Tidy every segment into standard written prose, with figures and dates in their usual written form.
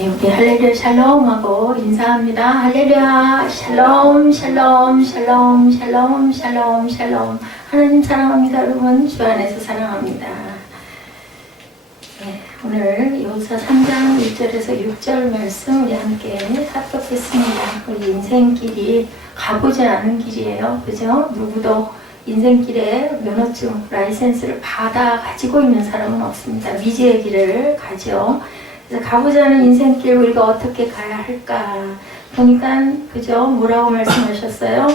예, 우리 할렐루야 샬롬하고 인사합니다. 할렐루야 샬롬 샬롬 샬롬 샬롬 샬롬 샬롬. 하나님 사랑합니다. 여러분 주 안에서 사랑합니다. 예, 오늘 여호수아 3장 1절에서 6절 말씀 우리 함께 합독했습니다. 우리 인생길이 가보지 않은 길이에요. 그죠? 누구도 인생길에 면허증, 라이센스를 받아 가지고 있는 사람은 없습니다. 미지의 길을 가죠. 그래서 가보지 않은 인생길 우리가 어떻게 가야 할까 보니까 그죠? 뭐라고 말씀하셨어요?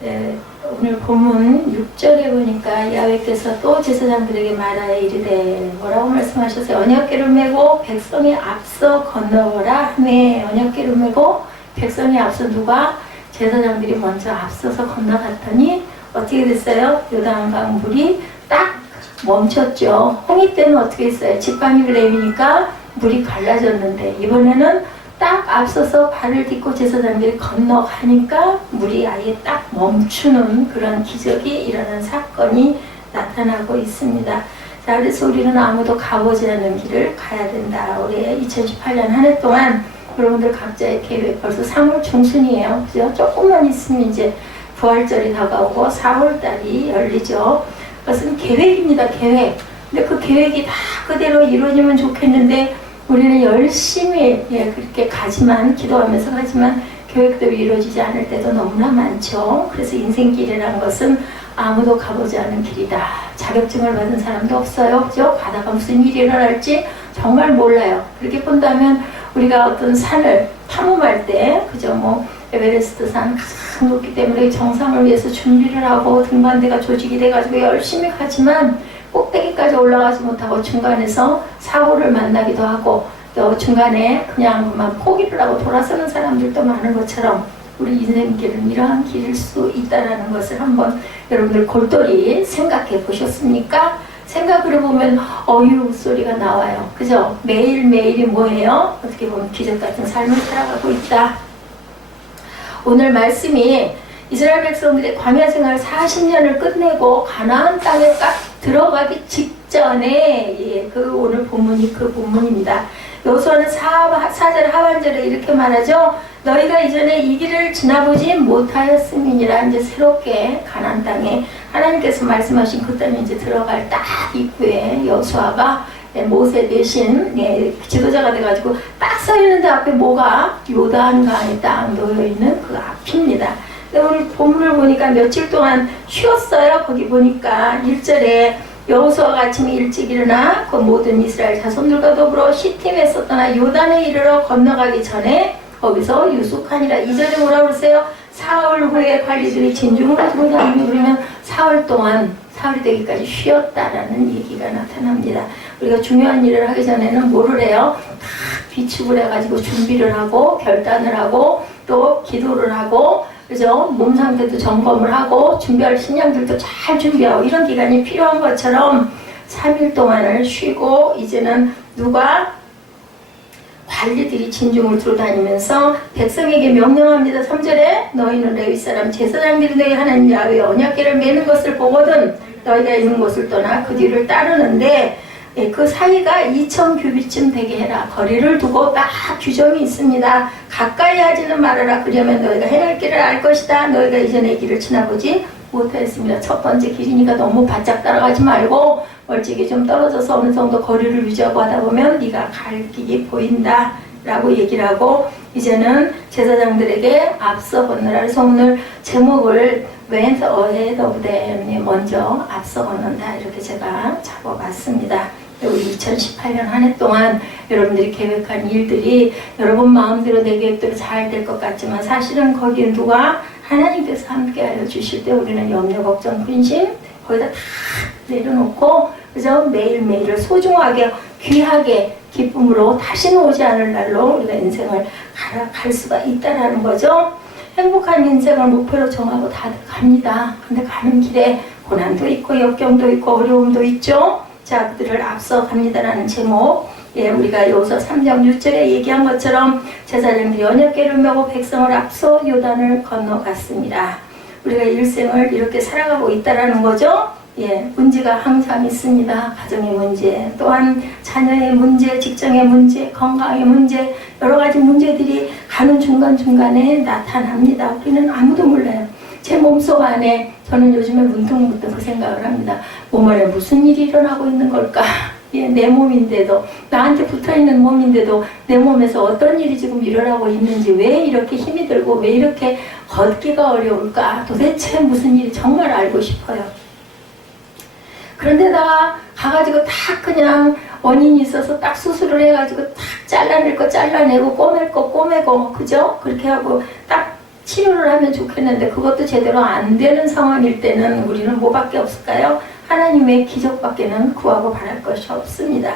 오늘 본문 6절에 보니까 야훼께서 또 제사장들에게 말하여 이르되 뭐라고 말씀하셨어요? 언약궤를 메고 백성이 앞서 건너오라 하매 언약궤를 메고 백성이 앞서 누가? 제사장들이 먼저 앞서서 건너갔더니 어떻게 됐어요? 요단강 물이 딱 멈췄죠. 홍해 때는 어떻게 했어요? 지팡이를 내미니까 물이 갈라졌는데 이번에는 딱 앞서서 발을 딛고 제사장들이 건너가니까 물이 아예 딱 멈추는 그런 기적이 일어난 사건이 나타나고 있습니다. 자, 그래서 우리는 아무도 가보지 않은 길을 가야 된다. 올해 2018년 한 해 동안 여러분들 각자의 계획 벌써 3월 중순이에요. 그죠? 조금만 있으면 이제 부활절이 다가오고 4월달이 열리죠. 그것은 계획입니다. 계획. 근데 그 계획이 다 그대로 이루어지면 좋겠는데 우리는 열심히 그렇게 가지만 기도하면서 가지만 계획대로 이루어지지 않을 때도 너무나 많죠. 그래서 인생길이라는 것은 아무도 가보지 않은 길이다. 자격증을 받은 사람도 없어요. 그죠? 가다가 무슨 일이 일어날지 정말 몰라요. 그렇게 본다면 우리가 어떤 산을 탐험할 때 그죠? 뭐 에베레스트 산 가장 높기 때문에 정상을 위해서 준비를 하고 등반대가 조직이 돼가지고 열심히 가지만 꼭대기까지 올라가지 못하고 중간에서 사고를 만나기도 하고 또 중간에 그냥만 포기를 하고 돌아서는 사람들도 많은 것처럼 우리 인생길은 이러한 길일 수 있다는 것을 한번 여러분들 골똘히 생각해 보셨습니까? 생각을 해보면 어휴 소리가 나와요. 그죠? 매일매일이 뭐예요? 어떻게 보면 기적 같은 삶을 살아가고 있다. 오늘 말씀이 이스라엘 백성들의 광야 생활 40년을 끝내고 가나안 땅에 딱 들어가기 직전에 그 오늘 본문이 그 본문입니다. 여호수아는 4절 하반절에 이렇게 말하죠. 너희가 이전에 이 길을 지나보지 못하였음이니라. 이제 새롭게 가나안 땅에 하나님께서 말씀하신 그 땅에 이제 들어갈 딱 입구에 여호수아가 모세 대신 지도자가 돼가지고 딱 서 있는데 앞에 뭐가 요단강에 딱 놓여 있는 그 앞입니다. 근데 오늘 본문을 보니까 며칠 동안 쉬었어요. 거기 보니까 1절에 여호수아가 아침에 일찍 일어나 그 모든 이스라엘 자손들과 더불어 시팀에서 떠나 요단에 이르러 건너가기 전에 거기서 유숙하니라. 2절에 뭐라고 그러세요? 사흘 후에 관리들이 진중을 가지고 다니며 그러면 사흘 동안 사흘이 되기까지 쉬었다라는 얘기가 나타납니다. 우리가 중요한 일을 하기 전에는 뭐를 해요? 다 비축을 해가지고 준비를 하고 결단을 하고 또 기도를 하고 그죠? 몸 상태도 점검을 하고 준비할 식량들도 잘 준비하고 이런 기간이 필요한 것처럼 3일 동안을 쉬고 이제는 누가 관리들이 진중을 두루 다니면서 백성에게 명령합니다. 3절에 너희는 레위 사람 제사장들이 너희 하나님 야훼의 언약궤를 메는 것을 보거든 너희가 있는 곳을 떠나 그 뒤를 따르는데 그 사이가 2000규빗쯤 되게 해라. 거리를 두고 딱 규정이 있습니다. 가까이 하지는 말아라. 그러면 너희가 행할 길을 알 것이다. 너희가 이전의 길을 지나보지 못하였습니다. 첫 번째 길이니까 너무 바짝 따라가지 말고 멀찍이 좀 떨어져서 어느 정도 거리를 유지하고 하다 보면 네가 갈 길이 보인다 라고 얘기를 하고 이제는 제사장들에게 앞서 건너라. 그래서 오늘 제목을 Went ahead of them, 먼저 앞서 건넌다 이렇게 제가 잡아봤습니다. 우리 2018년 한 해 동안 여러분들이 계획한 일들이 여러분 마음대로 내 계획대로 잘 될 것 같지만 사실은 거기에 누가 하나님께서 함께 하여 주실 때 우리는 염려, 걱정, 근심 거기다 다 내려놓고 그죠? 매일매일을 소중하게 귀하게 기쁨으로 다시는 오지 않을 날로 우리가 인생을 갈 수가 있다는 거죠. 행복한 인생을 목표로 정하고 다들 갑니다. 근데 가는 길에 고난도 있고 역경도 있고 어려움도 있죠. 자, 그들을 앞서 갑니다라는 제목. 우리가 여호수아 3장 6절에 얘기한 것처럼 제사장들이 언약궤를 메고 백성을 앞서 요단을 건너갔습니다. 우리가 일생을 이렇게 살아가고 있다라는 거죠. 문제가 항상 있습니다. 가정의 문제, 또한 자녀의 문제, 직장의 문제, 건강의 문제, 여러 가지 문제들이 가는 중간중간에 나타납니다. 우리는 아무도 몰라요. 제 몸속 안에 저는 요즘에 문득문득 그 생각을 합니다. 몸 안에 무슨 일이 일어나고 있는 걸까? 내 몸인데도, 나한테 붙어있는 몸인데도 내 몸에서 어떤 일이 지금 일어나고 있는지, 왜 이렇게 힘이 들고 왜 이렇게 걷기가 어려울까? 도대체 무슨 일이 정말 알고 싶어요. 그런데다가 가가지고 딱 그냥 원인이 있어서 딱 수술을 해가지고 딱 잘라낼 거 잘라내고 꼬맬 거 꼬매고, 그죠? 그렇게 하고 딱 치료를 하면 좋겠는데 그것도 제대로 안 되는 상황일 때는 우리는 뭐밖에 없을까요? 하나님의 기적밖에는 구하고 바랄 것이 없습니다.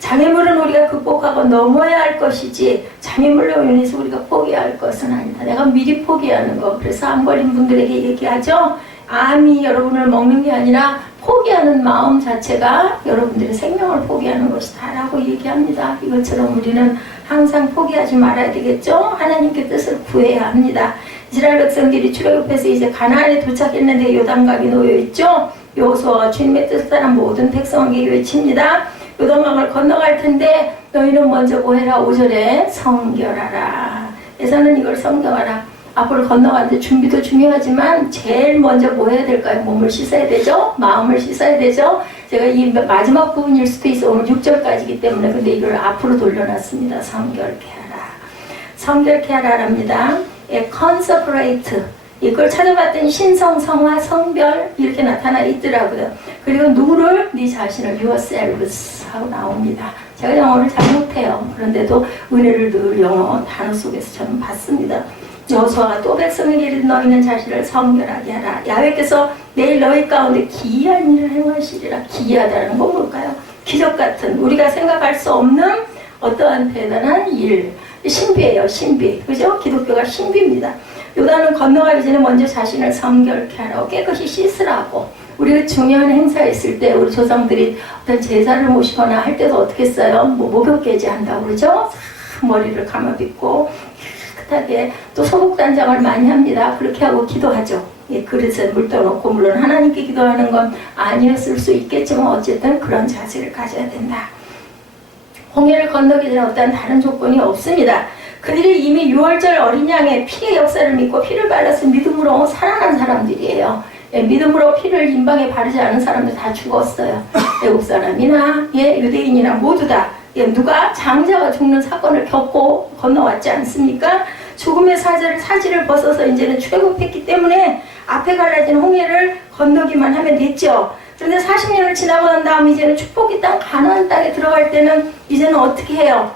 장애물은 우리가 극복하고 넘어야 할 것이지 장애물로 인해서 우리가 포기할 것은 아니다. 내가 미리 포기하는 거. 그래서 암 걸린 분들에게 얘기하죠. 암이 여러분을 먹는 게 아니라 포기하는 마음 자체가 여러분들의 생명을 포기하는 것이다 라고 얘기합니다. 이것처럼 우리는 항상 포기하지 말아야 되겠죠. 하나님께 뜻을 구해야 합니다. 이스라엘 백성들이 출애굽해서 이제 가나안에 도착했는데 요단강이 놓여있죠. 여호수아가 주님의 뜻을 따른 모든 백성에게 외칩니다. 요단강을 건너갈 텐데 너희는 먼저 뭐 해라? 5절에 성결하라. 예서는 이걸 성경하라. 앞으로 건너가는데 준비도 중요하지만 제일 먼저 뭐 해야 될까요? 몸을 씻어야 되죠? 마음을 씻어야 되죠? 제가 이 마지막 부분일 수도 있어. 오늘 6절까지이기 때문에. 근데 이걸 앞으로 돌려놨습니다. 성결케 하라. 성결케 하라랍니다. consecrate. 이걸 찾아봤더니 신성, 성화, 성별 이렇게 나타나 있더라고요. 그리고 누구를? 네 자신을 yourselves 하고 나옵니다. 제가 영어를 잘 못해요. 그런데도 은혜를 늘 영어 단어 속에서 저는 봤습니다. 여호수아가 또 백성에게 이르되 너희는 자신을 성결하게 하라. 야훼께서 내일 너희 가운데 기이한 일을 행하시리라. 기이하다는 건 뭘까요? 기적 같은, 우리가 생각할 수 없는 어떠한 대단한 일. 신비예요, 신비. 그죠? 기독교가 신비입니다. 요단은 건너가기 전에 먼저 자신을 성결케 하라고, 깨끗이 씻으라고. 우리가 중요한 행사 있을 때 우리 조상들이 어떤 제사를 모시거나 할 때도 어떻게 했어요? 목욕개제 한다고 그러죠? 머리를 감아빗고 깨끗하게, 또 소복단장을 많이 합니다. 그렇게 하고 기도하죠. 그릇에 물 떠놓고, 물론 하나님께 기도하는 건 아니었을 수 있겠지만 어쨌든 그런 자세를 가져야 된다. 홍해를 건너기 전에 어떠한 다른 조건이 없습니다. 그들이 이미 6월절 어린 양의 피의 역사를 믿고 피를 발라서 믿음으로 살아난 사람들이에요. 믿음으로 피를 임방에 바르지 않은 사람들 다 죽었어요. 애국 사람이나 유대인이나 모두 다. 누가 장자가 죽는 사건을 겪고 건너왔지 않습니까? 죽음의 사지를 벗어서 이제는 출애굽했기 때문에 앞에 갈라진 홍해를 건너기만 하면 됐죠. 그런데 40년을 지나고 난 다음 이제는 축복의 땅 가나안 땅에 들어갈 때는 이제는 어떻게 해요?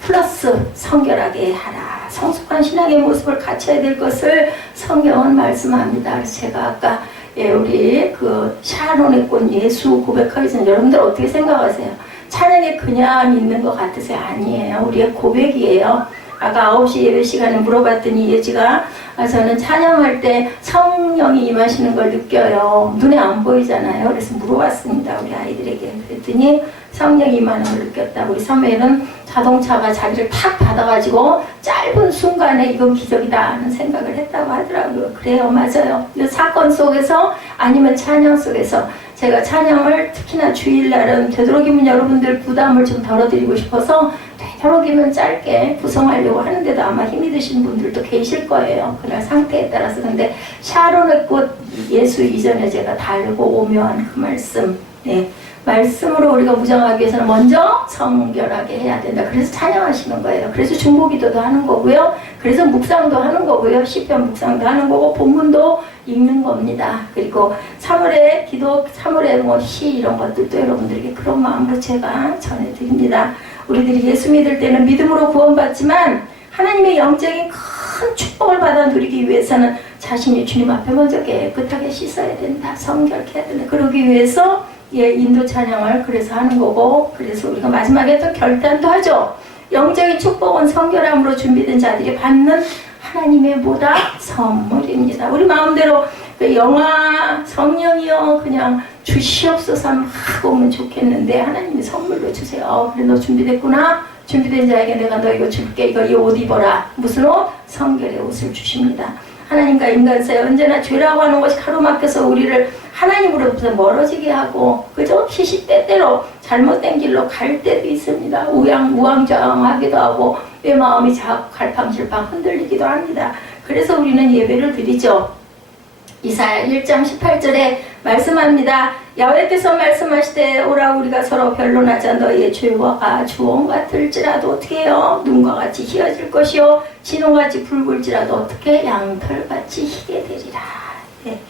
플러스 성결하게 하라. 성숙한 신앙의 모습을 갖춰야 될 것을 성경은 말씀합니다. 제가 아까 우리 그 샤론의 꽃 예수 고백하기 전에 여러분들 어떻게 생각하세요? 찬양에 그냥 있는 것 같으세요? 아니에요. 우리의 고백이에요. 아까 9시 예배 시간에 물어봤더니 예지가 저는 찬양할 때 성령이 임하시는 걸 느껴요. 눈에 안 보이잖아요. 그래서 물어봤습니다. 우리 아이들에게. 그랬더니 성령이 임하는 걸 느꼈다. 우리 사무엘은 자동차가 자기를 탁 받아가지고 짧은 순간에 이건 기적이다 하는 생각을 했다고 하더라고요. 그래요. 맞아요. 이 사건 속에서 아니면 찬양 속에서 제가 찬양을 특히나 주일날은 되도록이면 여러분들 부담을 좀 덜어드리고 싶어서 되도록이면 짧게 구성하려고 하는데도 아마 힘이 드신 분들도 계실 거예요. 그날 상태에 따라서. 근데 샤론의 꽃 예수 이전에 제가 달고 오묘한 그 말씀, 말씀으로 우리가 무장하기 위해서는 먼저 성결하게 해야 된다. 그래서 찬양하시는 거예요. 그래서 중보기도도 하는 거고요. 그래서 묵상도 하는 거고요. 시편 묵상도 하는 거고 본문도 읽는 겁니다. 그리고 사물의 기도, 사물의 시 이런 것들도 여러분들에게 그런 마음으로 제가 전해드립니다. 우리들이 예수 믿을 때는 믿음으로 구원받지만 하나님의 영적인 큰 축복을 받아 누리기 위해서는 자신이 주님 앞에 먼저 깨끗하게 씻어야 된다. 성결케 해야 된다. 그러기 위해서 인도 찬양을 그래서 하는 거고, 그래서 우리가 마지막에 또 결단도 하죠. 영적인 축복은 성결함으로 준비된 자들이 받는 하나님의 뭐다? 선물입니다. 우리 마음대로 그 영화 성령이요 그냥 주시옵소서 막 오면 좋겠는데 하나님이 선물로 주세요. 그래 너 준비됐구나? 준비된 자에게 내가 너 이거 줄게. 이거 이 옷 입어라. 무슨 옷? 성결의 옷을 주십니다. 하나님과 인간 사이 언제나 죄라고 하는 것이 가로막혀서 우리를 하나님으로부터 멀어지게 하고 그저 시시때때로 잘못된 길로 갈 때도 있습니다. 우왕좌왕하기도 하고 내 마음이 자꾸 갈팡질팡 흔들리기도 합니다. 그래서 우리는 예배를 드리죠. 이사야 1장 18절에 말씀합니다. 야훼께서 말씀하시되 오라 우리가 서로 변론하자. 너희의 죄와 주홍 같을지라도 어떻게 해요? 눈과 같이 희어질 것이요 진홍같이 붉을지라도 어떻게 양털같이 희게 되리라. 네.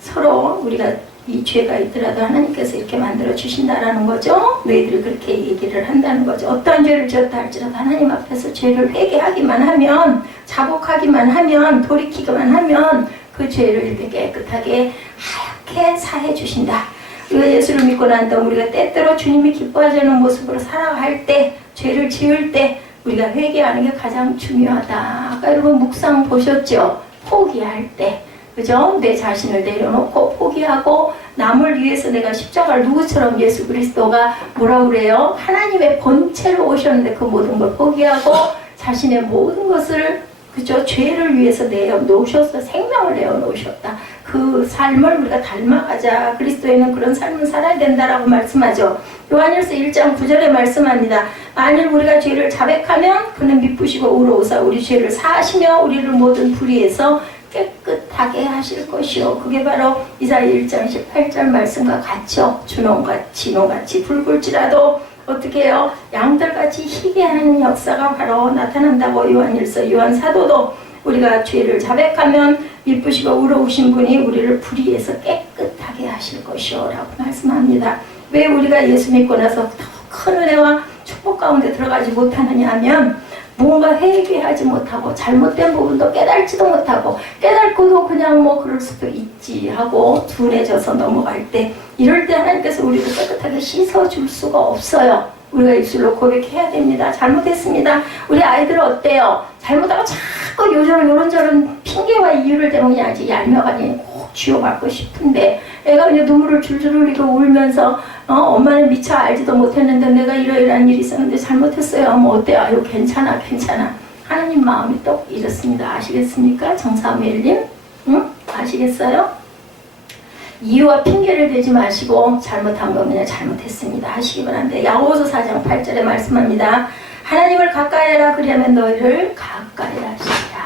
서로 우리가 이 죄가 있더라도 하나님께서 이렇게 만들어 주신다라는 거죠. 너희들이 그렇게 얘기를 한다는 거죠. 어떤 죄를 지었다 할지라도 하나님 앞에서 죄를 회개하기만 하면, 자복하기만 하면, 돌이키기만 하면 그 죄를 이렇게 깨끗하게 하얗게 사해 주신다. 우리가 예수를 믿고 난 다음 우리가 때때로 주님이 기뻐하지 않는 모습으로 살아갈 때, 죄를 지을 때 우리가 회개하는 게 가장 중요하다. 아까 여러분 묵상 보셨죠? 포기할 때, 그죠? 내 자신을 내려놓고 포기하고 남을 위해서 내가 십자가를 누구처럼 예수 그리스도가 뭐라 그래요? 하나님의 본체로 오셨는데 그 모든 걸 포기하고 자신의 모든 것을, 그죠? 죄를 위해서 내어놓으셔서 생명을 내어놓으셨다. 그 삶을 우리가 닮아가자. 그리스도에는 그런 삶을 살아야 된다라고 말씀하죠. 요한일서 1장 9절에 말씀합니다. 만일 우리가 죄를 자백하면 그는 미쁘시고 의로우사 우리 죄를 사하시며 우리를 모든 불의에서 깨끗하게 하실 것이요. 그게 바로 이사야 1장 18절 말씀과 같죠. 준홍같이 진홍같이 붉을지라도 어떻게 해요? 양털같이 희게 하는 역사가 바로 나타난다고 요한일서 요한사도도 우리가 죄를 자백하면 미쁘시고 의로우신 분이 우리를 불의에서 깨끗하게 하실 것이요 라고 말씀합니다. 왜 우리가 예수 믿고 나서 더 큰 은혜와 축복 가운데 들어가지 못하느냐 하면 뭔가 회개하지 못하고 잘못된 부분도 깨달지도 못하고 깨달고도 그냥 뭐 그럴 수도 있지 하고 둔해져서 넘어갈 때, 이럴 때 하나님께서 우리를 깨끗하게 씻어줄 수가 없어요. 우리가 입술로 고백해야 됩니다. 잘못했습니다. 우리 아이들은 어때요? 잘못하고 자꾸 요런저런 핑계와 이유를 대고 그냥 아직 얄미워가니 꼭 쥐어받고 싶은데 애가 그냥 눈물을 줄줄 흘리고 울면서 엄마는 미처 알지도 못했는데 내가 이러이러한 일이 있었는데 잘못했어요. 뭐 어때요? 아유 괜찮아. 하나님 마음이 또 이렇습니다. 아시겠습니까? 정사무엘님? 응? 아시겠어요? 이유와 핑계를 대지 마시고 잘못한 건 그냥 잘못했습니다 하시기 바랍니다. 야고보서 4장 8절에 말씀합니다. 하나님을 가까이 하라. 그리하면 너희를 가까이 하시리라.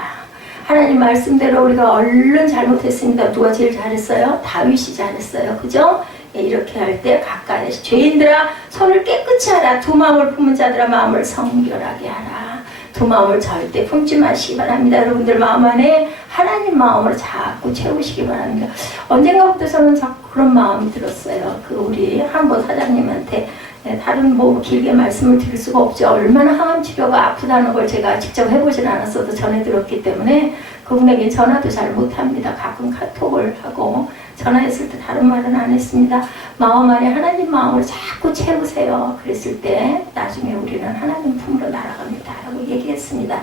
하나님 말씀대로 우리가 얼른 잘못했습니다. 누가 제일 잘했어요? 다윗이 잘했어요. 그죠? 이렇게 할 때 가까이 하시. 죄인들아 손을 깨끗이 하라. 두 마음을 품은 자들아 마음을 성결하게 하라. 두 마음을 절대 품지 마시기 바랍니다. 여러분들 마음 안에 하나님 마음으로 자꾸 채우시기 바랍니다. 언젠가부터 저는 자꾸 그런 마음이 들었어요. 그 우리 한보 사장님한테 다른 뭐 길게 말씀을 드릴 수가 없죠. 얼마나 항암 치료가 아프다는 걸 제가 직접 해보진 않았어도 전해 들었기 때문에 그분에게 전화도 잘 못합니다. 가끔 카톡을 하고 전화했을 때 다른 말은 안 했습니다. 마음 안에 하나님 마음을 자꾸 채우세요. 그랬을 때 나중에 우리는 하나님 품으로 날아갑니다 라고 얘기했습니다.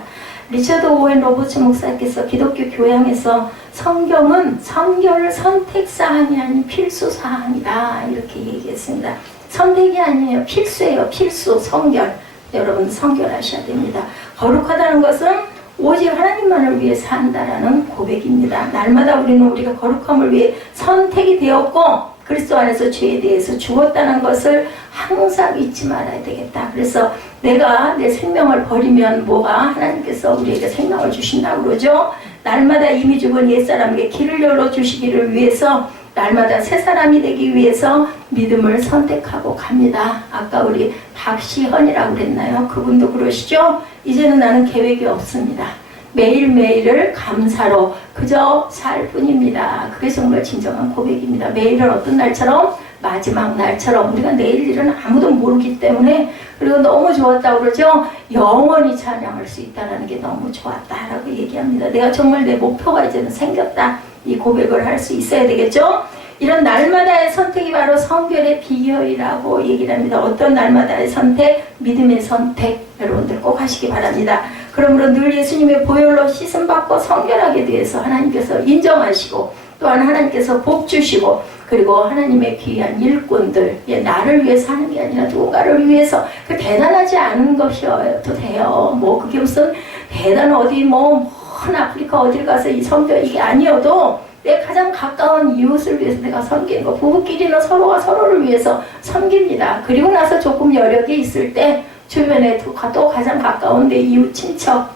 리처드 오웬 로버츠 목사께서 기독교 교양에서 성경은 성결 선택사항이 아닌 필수사항이다 이렇게 얘기했습니다. 선택이 아니에요. 필수예요. 필수. 성결. 여러분 성결하셔야 됩니다. 거룩하다는 것은 오직 하나님만을 위해 산다라는 고백입니다. 날마다 우리는 우리가 거룩함을 위해 선택이 되었고 그리스도 안에서 죄에 대해서 죽었다는 것을 항상 잊지 말아야 되겠다. 그래서 내가 내 생명을 버리면 뭐가 하나님께서 우리에게 생명을 주신다고 그러죠. 날마다 이미 죽은 옛사람에게 길을 열어주시기를 위해서 날마다 새 사람이 되기 위해서 믿음을 선택하고 갑니다. 아까 우리 박시헌이라고 그랬나요? 그분도 그러시죠? 이제는 나는 계획이 없습니다. 매일매일을 감사로 그저 살 뿐입니다. 그게 정말 진정한 고백입니다. 매일은 어떤 날처럼? 마지막 날처럼. 우리가 내일 일은 아무도 모르기 때문에, 그리고 너무 좋았다고 그러죠? 영원히 찬양할 수 있다는 게 너무 좋았다라고 얘기합니다. 내가 정말 내 목표가 이제는 생겼다. 이 고백을 할 수 있어야 되겠죠? 이런 날마다의 선택이 바로 성결의 비결이라고 얘기를 합니다. 어떤 날마다의 선택? 믿음의 선택. 여러분들 꼭 하시기 바랍니다. 그러므로 늘 예수님의 보혈로 씻음받고 성결하게 대해서 하나님께서 인정하시고 또한 하나님께서 복 주시고 그리고 하나님의 귀한 일꾼들, 나를 위해서 하는 게 아니라 누군가를 위해서 그 대단하지 않은 것이어도 돼요. 뭐 그게 무슨 대단한 어디 먼 아프리카 어딜 가서 이 성결 이게 아니어도 내 가장 가까운 이웃을 위해서 내가 섬기는 거. 부부끼리는 서로가 서로를 위해서 섬깁니다. 그리고 나서 조금 여력이 있을 때 주변에 또 가장 가까운 내 이웃 친척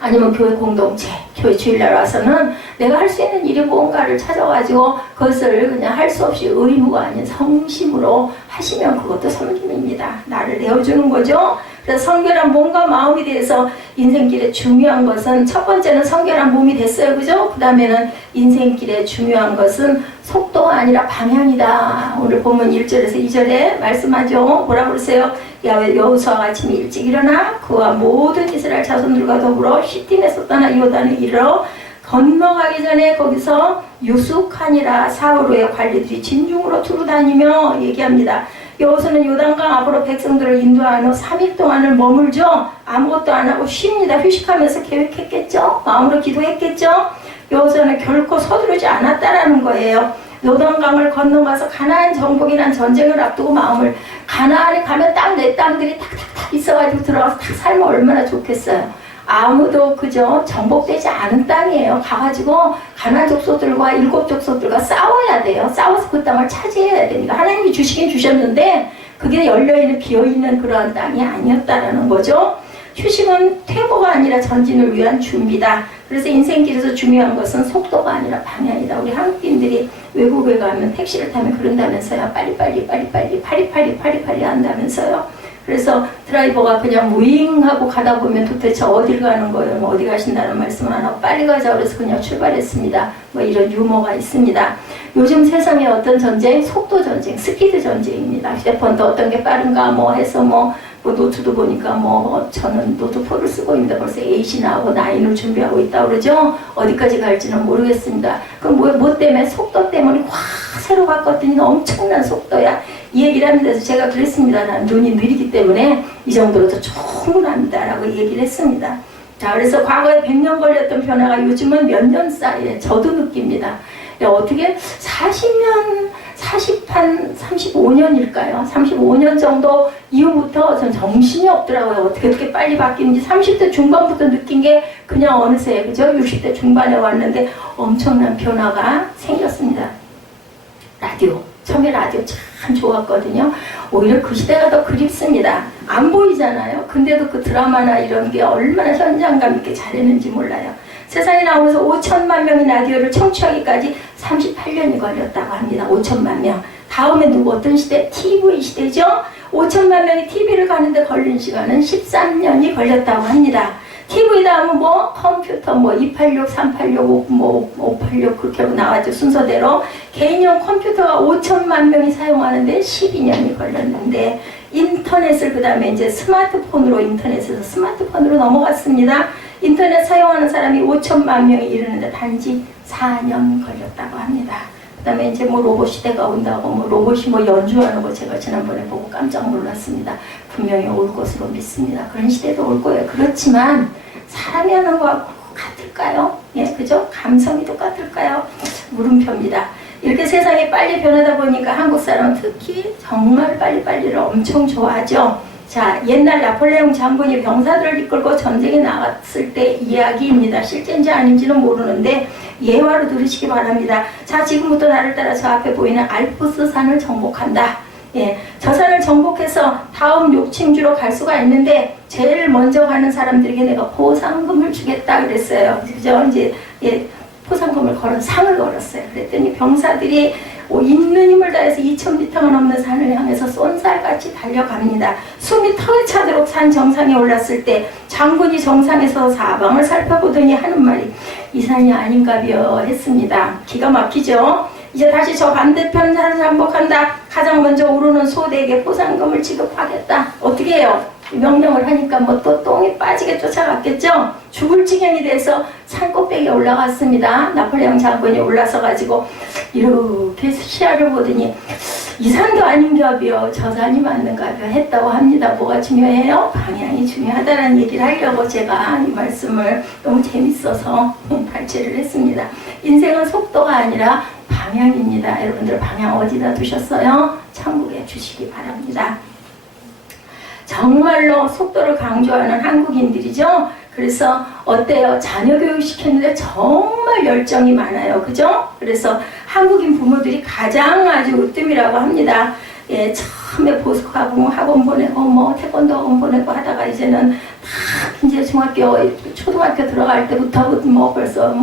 아니면 교회 공동체, 교회 주일날 와서는 내가 할 수 있는 일이 뭔가를 찾아가지고 그것을 그냥 할 수 없이 의무가 아닌 성심으로 하시면 그것도 섬김입니다. 나를 내어주는 거죠. 그래서 성결한 몸과 마음이 대해서 인생길에 중요한 것은 첫 번째는 성결한 몸이 됐어요. 그죠? 그 다음에는 인생길에 중요한 것은 속도가 아니라 방향이다. 오늘 본문 1절에서 2절에 말씀하죠. 뭐라 그러세요? 야외 여호수아가 아침에 일찍 일어나 그와 모든 이스라엘 자손들과 더불어 시팀에서 떠나 요단에 이르러 건너가기 전에 거기서 유숙하니라. 사흘 후에 관리들이 진중으로 두루 다니며 얘기합니다. 여호수아는 요단강 앞으로 백성들을 인도한 후 3일 동안을 머물죠. 아무것도 안 하고 쉽니다. 휴식하면서 계획했겠죠. 마음으로 기도했겠죠. 여호수아는 결코 서두르지 않았다라는 거예요. 요단강을 건너가서 가나안 정복이란 전쟁을 앞두고 마음을 가나안에 가면 딱 내 땅들이 탁탁탁 있어가지고 들어가서 탁 살면 얼마나 좋겠어요. 아무도 그저 정복되지 않은 땅이에요. 가가지고 가나안 족속들과 7 족속들과 싸워야 돼요. 싸워서 그 땅을 차지해야 됩니다. 하나님이 주시긴 주셨는데 그게 열려있는 비어있는 그러한 땅이 아니었다라는 거죠. 휴식은 퇴보가 아니라 전진을 위한 준비다. 그래서 인생길에서 중요한 것은 속도가 아니라 방향이다. 우리 한국인들이 외국에 가면 택시를 타면 그런다면서요. 빨리빨리 파리파리 한다면서요. 그래서 드라이버가 그냥 무잉하고 가다 보면 도대체 어딜 가는 거예요? 뭐 어디 가신다는 말씀을 안 하고 빨리 가자 그래서 그냥 출발했습니다. 뭐 이런 유머가 있습니다. 요즘 세상에 어떤 전쟁? 속도 전쟁, 스피드 전쟁입니다. 휴대폰도 어떤 게 빠른가 뭐 해서 뭐 노트도 보니까 저는 노트 4를 쓰고 있는데 벌써 8이 나오고 9을 준비하고 있다 그러죠. 어디까지 갈지는 모르겠습니다. 그럼 뭐 때문에? 속도 때문에 확 새로 바꿨더니 엄청난 속도야. 이 얘기를 합니다. 그래서 제가 그랬습니다. 난 눈이 느리기 때문에 이 정도로도 충분합니다 라고 얘기를 했습니다. 자, 그래서 과거에 100년 걸렸던 변화가 요즘은 몇 년 사이에 저도 느낍니다. 어떻게 40년, 35년일까요? 35년 정도 이후부터 전 정신이 없더라고요. 어떻게 그렇게 빨리 바뀌는지. 30대 중반부터 느낀 게 그냥 어느새, 그죠? 60대 중반에 왔는데 엄청난 변화가 생겼습니다. 라디오. 처음에 라디오 참 좋았거든요. 오히려 그 시대가 더 그립습니다. 안 보이잖아요. 근데도 그 드라마나 이런 게 얼마나 현장감 있게 잘했는지 몰라요. 세상에 나오면서 5천만 명이 라디오를 청취하기까지 38년이 걸렸다고 합니다. 5천만 명. 다음에 어떤 시대? TV 시대죠? 5천만 명이 TV를 가는데 걸린 시간은 13년이 걸렸다고 합니다. TV 다음은 컴퓨터 286, 386, 586 그렇게 나왔죠. 순서대로. 개인용 컴퓨터가 5천만 명이 사용하는데 12년이 걸렸는데 인터넷을 그 다음에 이제 인터넷에서 스마트폰으로 넘어갔습니다. 인터넷 사용하는 사람이 5천만 명이 이르는데 단지 4년 걸렸다고 합니다. 그 다음에 이제 로봇 시대가 온다고 로봇이 연주하는 거 제가 지난번에 보고 깜짝 놀랐습니다. 분명히 올 것으로 믿습니다. 그런 시대도 올 거예요. 그렇지만 사람이 하는 거하고 같을까요? 예, 그죠? 감성이 똑같을까요? 물음표입니다. 이렇게 세상이 빨리 변하다 보니까 한국 사람은 특히 정말 빨리빨리를 엄청 좋아하죠. 자, 옛날 나폴레옹 장군이 병사들을 이끌고 전쟁에 나갔을 때 이야기입니다. 실제인지 아닌지는 모르는데 예화로 들으시기 바랍니다. 자, 지금부터 나를 따라 저 앞에 보이는 알프스 산을 정복한다. 예, 저 산을 정복해서 다음 욕심주로 갈 수가 있는데 제일 먼저 가는 사람들에게 내가 보상금을 주겠다 그랬어요. 그죠? 이제 포상금을 상을 걸었어요. 그랬더니 병사들이 있는 힘을 다해서 2000m가 넘는 산을 향해서 쏜살같이 달려갑니다. 숨이 턱에 차도록 산 정상에 올랐을 때 장군이 정상에서 사방을 살펴보더니 하는 말이 이 산이 아닌가벼 했습니다. 기가 막히죠? 이제 다시 저 반대편 산을 정복한다. 가장 먼저 오르는 소대에게 포상금을 지급하겠다. 어떻게 해요? 명령을 하니까 또 똥이 빠지게 쫓아갔겠죠? 죽을 지경이 돼서 산 꼭대기에 올라갔습니다. 나폴레옹 장군이 올라서 가지고 이렇게 시야를 보더니 이 산도 아닌가벼 저 산이 맞는가벼 했다고 합니다. 뭐가 중요해요? 방향이 중요하다는 얘기를 하려고 제가 이 말씀을 너무 재밌어서 발췌를 했습니다. 인생은 속도가 아니라 방향입니다. 여러분들 방향 어디다 두셨어요? 천국에 주시기 바랍니다. 정말로 속도를 강조하는 한국인들이죠. 그래서 어때요? 자녀 교육 시켰는데 정말 열정이 많아요. 그죠? 그래서 한국인 부모들이 가장 아주 으뜸이라고 합니다. 예, 처음에 보스크하고 학원 보내고 뭐 태권도 학원 보내고 하다가 이제는 다 이제 초등학교 들어갈 때부터 뭐 벌써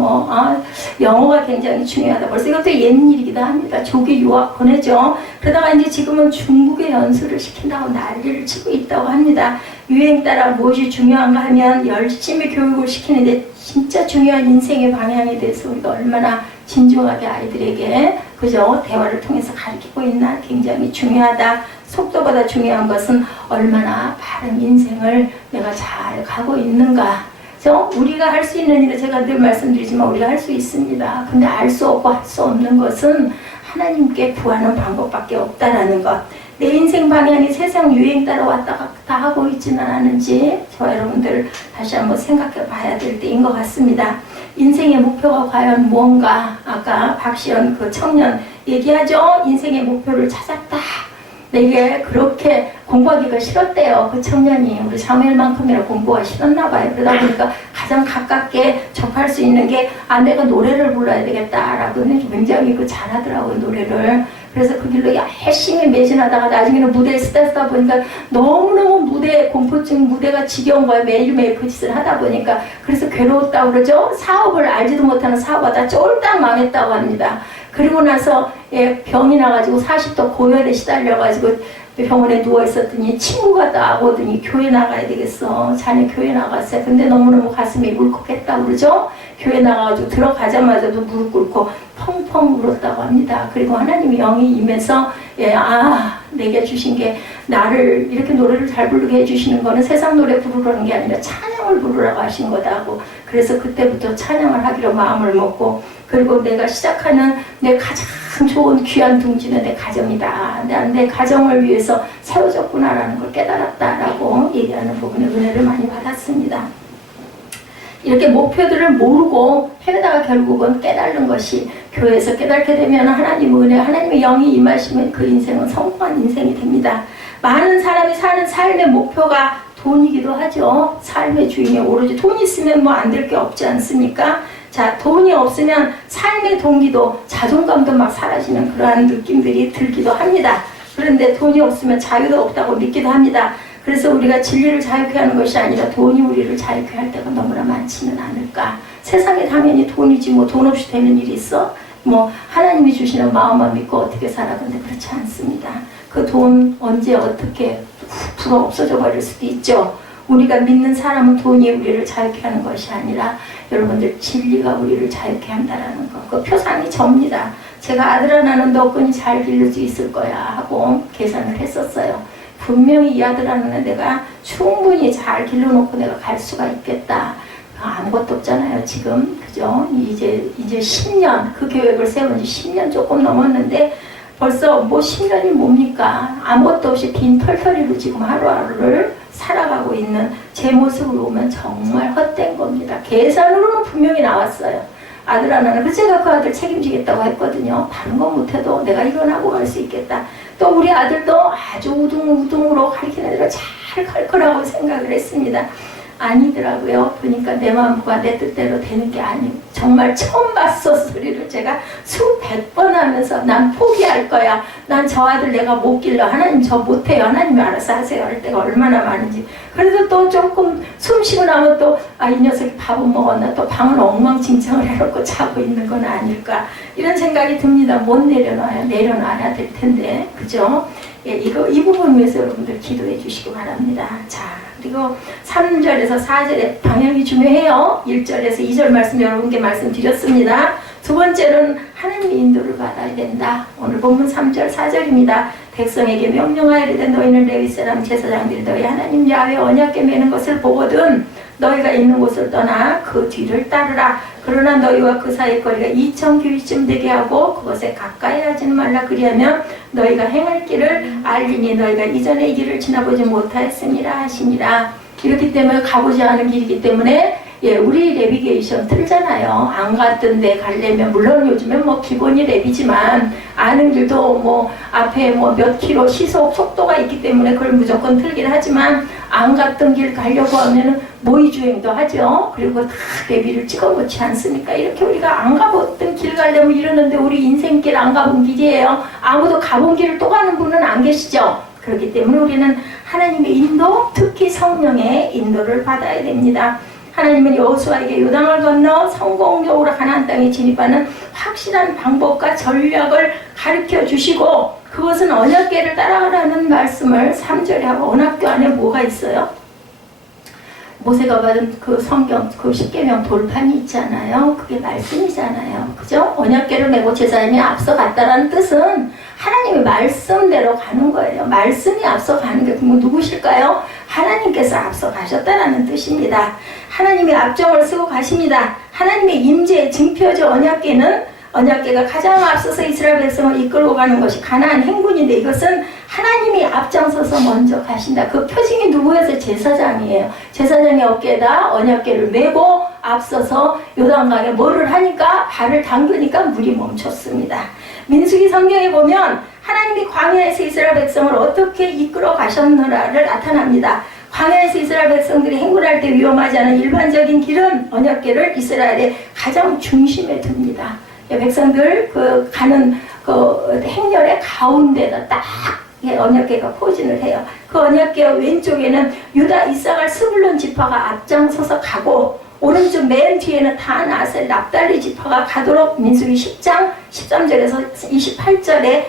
영어가 굉장히 중요하다. 벌써 이것도 옛일이기도 합니다. 조기 유학 보내죠. 그러다가 이제 지금은 중국에 연수를 시킨다고 난리를 치고 있다고 합니다. 유행 따라 무엇이 중요한가 하면 열심히 교육을 시키는데 진짜 중요한 인생의 방향에 대해서 우리가 얼마나 진중하게 아이들에게 그죠? 대화를 통해서 가르치고 있나 굉장히 중요하다. 속도보다 중요한 것은 얼마나 바른 인생을 내가 잘 가고 있는가. 그래서 우리가 할 수 있는 일은 제가 늘 말씀드리지만 우리가 할 수 있습니다. 근데 알 수 없고 할 수 없는 것은 하나님께 구하는 방법밖에 없다라는 것. 내 인생 방향이 세상 유행 따라 왔다 갔다 하고 있지는 않은지 저와 여러분들 다시 한번 생각해 봐야 될 때인 것 같습니다. 인생의 목표가 과연 무언가? 아까 박시연 그 청년 얘기하죠. 인생의 목표를 찾았다. 내게 그렇게 공부하기가 싫었대요. 그 청년이 우리 사무엘만큼이나 공부가 싫었나 봐요. 그러다 보니까 가장 가깝게 접할 수 있는 게 내가 노래를 불러야 되겠다라고 굉장히 잘하더라고요. 노래를. 그래서 그 길로 열심히 매진하다가 나중에는 무대에 쓰다 보니까 너무너무 무대 공포증, 무대가 지겨운 거예요. 매일매일 그 짓을 하다 보니까. 그래서 괴로웠다고 그러죠. 사업을 알지도 못하는 사업하다 쫄딱 망했다고 합니다. 그리고 나서 병이 나가지고 40도 고열에 시달려가지고 병원에 누워있었더니 친구가 나오더니 교회 나가야 되겠어. 자네 교회 나갔어요. 근데 너무너무 가슴이 울컥했다고 그러죠. 교회 나가가지고 들어가자마자도 무릎 꿇고 펑펑 울었다고 합니다. 그리고 하나님이 영이 임해서 내게 주신 게 나를 이렇게 노래를 잘 부르게 해주시는 거는 세상 노래 부르라는 게 아니라 찬양을 부르라고 하신 거다고. 그래서 그때부터 찬양을 하기로 마음을 먹고 그리고 내가 시작하는 내 가장 좋은 귀한 둥지는 내 가정이다. 내 가정을 위해서 세워졌구나라는 걸 깨달았다라고 얘기하는 부분에 은혜를 많이 받았습니다. 이렇게 목표들을 모르고 헤매다가 결국은 깨달는 것이 교회에서 깨닫게 되면 하나님의 은혜, 하나님의 영이 임하시면 그 인생은 성공한 인생이 됩니다. 많은 사람이 사는 삶의 목표가 돈이기도 하죠. 삶의 주인이 오로지 돈 있으면 뭐 안 될 게 없지 않습니까? 자, 돈이 없으면 삶의 동기도 자존감도 막 사라지는 그러한 느낌들이 들기도 합니다. 그런데 돈이 없으면 자유도 없다고 믿기도 합니다. 그래서 우리가 진리를 자유케 하는 것이 아니라 돈이 우리를 자유케 할 때가 너무나 많지는 않을까. 세상에 당연히 돈이지 뭐 돈 없이 되는 일이 있어? 뭐 하나님이 주시는 마음만 믿고 어떻게 살아. 근데 그렇지 않습니다. 그 돈 언제 어떻게 불어 없어져 버릴 수도 있죠. 우리가 믿는 사람은 돈이 우리를 자유케 하는 것이 아니라 여러분들 진리가 우리를 자유케 한다라는 것. 그 표상이 접니다. 제가 아들 하나는 너 끈이 잘 길를 수 있을 거야 하고 계산을 했었어요. 분명히 이 아들 하나는 내가 충분히 잘 길러놓고 내가 갈 수가 있겠다. 아무것도 없잖아요 지금. 그죠? 이제 10년 그 계획을 세운 지 10년 조금 넘었는데 벌써 뭐 10년이 뭡니까? 아무것도 없이 빈 털털이로 지금 하루하루를 살아가고 있는 제 모습을 보면 정말 헛된 겁니다. 계산으로는 분명히 나왔어요. 아들 하나는 그래서 제가 그 아들 책임지겠다고 했거든요. 다른 거 못해도 내가 이건 하고 갈 수 있겠다. 또 우리 아들도 아주 우등우등으로 가르치는 애들을 잘 갈 거라고 생각을 했습니다. 아니더라고요. 그러니까 내 마음과 내 뜻대로 되는 게 아니고 정말 처음 봤어 소리를 제가 수백 번 하면서 난 포기할 거야. 난 저 아들 내가 못 길러. 하나님 저 못해요. 하나님이 알아서 하세요. 할 때가 얼마나 많은지. 그래도 또 조금 숨 쉬고 나면 또 이 녀석이 밥은 먹었나 또 방을 엉망진창을 해놓고 자고 있는 건 아닐까. 이런 생각이 듭니다. 못 내려놔야 될 텐데. 그죠? 이 부분 위해서 여러분들 기도해 주시기 바랍니다. 자, 그리고 3절에서 4절의 방향이 중요해요. 1절에서 2절 말씀 여러분께 말씀드렸습니다. 두 번째로는 하나님의 인도를 받아야 된다. 오늘 본문 3절 4절입니다. 백성에게 명령하여 이르되 너희는 레위 사람 제사장들이 너희 하나님 야훼 언약궤 매는 것을 보거든 너희가 있는 곳을 떠나 그 뒤를 따르라. 그러나 너희와 그 사이 거리가 2000규빗쯤 되게 하고 그것에 가까이 하지는 말라. 그리하면 너희가 행할 길을 알리니 너희가 이전의 길을 지나보지 못하였음이라 하시니라. 이렇기 때문에 가보지 않은 길이기 때문에 우리 내비게이션 틀잖아요. 안 갔던 데 가려면 물론 요즘엔 뭐 기본이 랩이지만 아는 길도 뭐 앞에 뭐 몇 킬로 시속 속도가 있기 때문에 그걸 무조건 틀긴 하지만 안 갔던 길 가려고 하면은 모의주행도 하죠. 그리고 다 내비를 찍어놓지 않습니까? 이렇게 우리가 안 가봤던 길 가려면 이러는데 우리 인생길 안 가본 길이에요. 아무도 가본 길을 또 가는 분은 안 계시죠. 그렇기 때문에 우리는 하나님의 인도, 특히 성령의 인도를 받아야 됩니다. 하나님은 여호수아에게 요단을 건너 성공적으로 가나안 땅에 진입하는 확실한 방법과 전략을 가르쳐 주시고, 그것은 언약궤를 따라가라는 말씀을 3절에 하고, 언약궤 안에 뭐가 있어요? 모세가 받은 그 성경, 그 십계명 돌판이 있잖아요. 그게 말씀이잖아요. 그죠? 언약궤를 메고 제사장이 앞서갔다라는 뜻은 하나님의 말씀대로 가는 거예요. 말씀이 앞서가는 게 누구실까요? 하나님께서 앞서가셨다라는 뜻입니다. 하나님의 앞정을 쓰고 가십니다. 하나님의 임재에 증표죠. 언약궤가 가장 앞서서 이스라엘 백성을 이끌고 가는 것이 가나안 행군인데, 이것은 하나님이 앞장서서 먼저 가신다. 그 표징이 누구에서? 제사장이에요. 제사장의 어깨에다 언약궤를 메고 앞서서 요단강에 뭐를 하니까, 발을 담그니까 물이 멈췄습니다. 민수기 성경에 보면 하나님이 광야에서 이스라엘 백성을 어떻게 이끌어 가셨느냐를 나타납니다. 광야에서 이스라엘 백성들이 행군할 때 위험하지 않은 일반적인 길은 언약궤를 이스라엘의 가장 중심에 둡니다. 백성들 가는 행렬의 가운데다 딱 언약궤가 포진을 해요. 그 언약궤 왼쪽에는 유다, 이사갈, 스불론 지파가 앞장서서 가고, 오른쪽 맨 뒤에는 단, 아셀, 납달리 지파가 가도록 민수기 10장 13절에서 28절에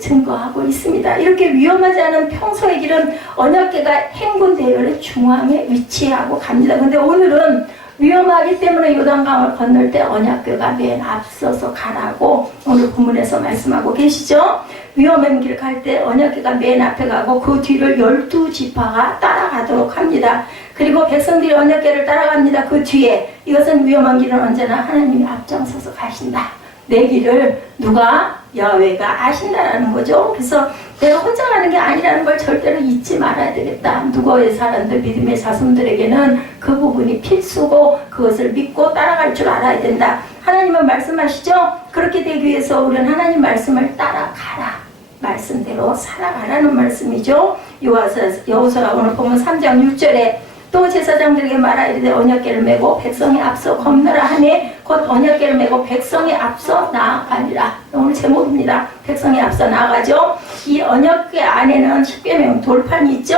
증거하고 있습니다. 이렇게 위험하지 않은 평소의 길은 언약궤가 행군 대열의 중앙에 위치하고 갑니다. 근데 오늘은 위험하기 때문에 요단강을 건널 때 언약궤가 맨 앞서서 가라고 오늘 본문에서 말씀하고 계시죠. 위험한 길 갈 때 언약궤가 맨 앞에 가고 그 뒤를 12지파가 따라가도록 합니다. 그리고 백성들이 언약궤를 따라갑니다. 그 뒤에. 이것은 위험한 길은 언제나 하나님이 앞장서서 가신다. 내 길을 누가? 여호와가 아신다라는 거죠. 그래서 내가 혼자 가는 게 아니라는 걸 절대로 잊지 말아야 되겠다. 누구의 사람들, 믿음의 자손들에게는 그 부분이 필수고 그것을 믿고 따라갈 줄 알아야 된다. 하나님은 말씀하시죠. 그렇게 되기 위해서 우리는 하나님 말씀을 따라가라. 말씀대로 살아가라는 말씀이죠. 여호수아 오늘 보면 3장 6절에 또 제사장들에게 말하 이르되 언약궤를 메고 백성이 앞서 건너라 하니 곧 언약궤를 메고 백성이 앞서 나아가리라. 오늘 제목입니다. 백성이 앞서 나아가죠. 이 언약궤 안에는 십계명 돌판이 있죠.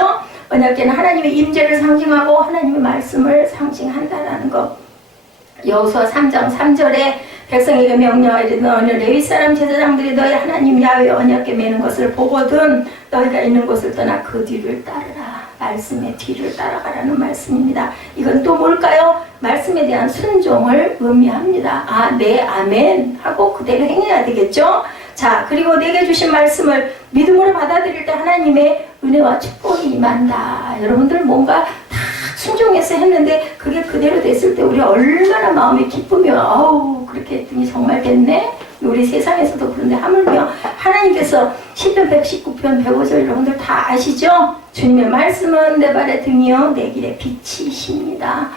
언약궤는 하나님의 임재를 상징하고 하나님의 말씀을 상징한다라는 것. 여호수아 3장 3절에 백성에게 명령하여 너희 레위 사람 제사장들이 너희 하나님 야훼 언약궤 메는 것을 보거든 너희가 있는 곳을 떠나 그 뒤를 따르라. 말씀의 뒤를 따라가라는 말씀입니다. 이건 또 뭘까요? 말씀에 대한 순종을 의미합니다. 아, 네, 아멘 하고 그대로 행해야 되겠죠? 자, 그리고 내게 주신 말씀을 믿음으로 받아들일 때 하나님의 은혜와 축복이 임한다. 여러분들 뭔가 다 순종해서 했는데 그게 그대로 됐을 때 우리 얼마나 마음이 기쁘며 아우 그렇게 했더니 정말 됐네. 우리 세상에서도 그런데 하물며 하나님께서 시편 119편 105절 여러분들 다 아시죠? 주님의 말씀은 내 발의 등이요 내 길의 빛이십니다.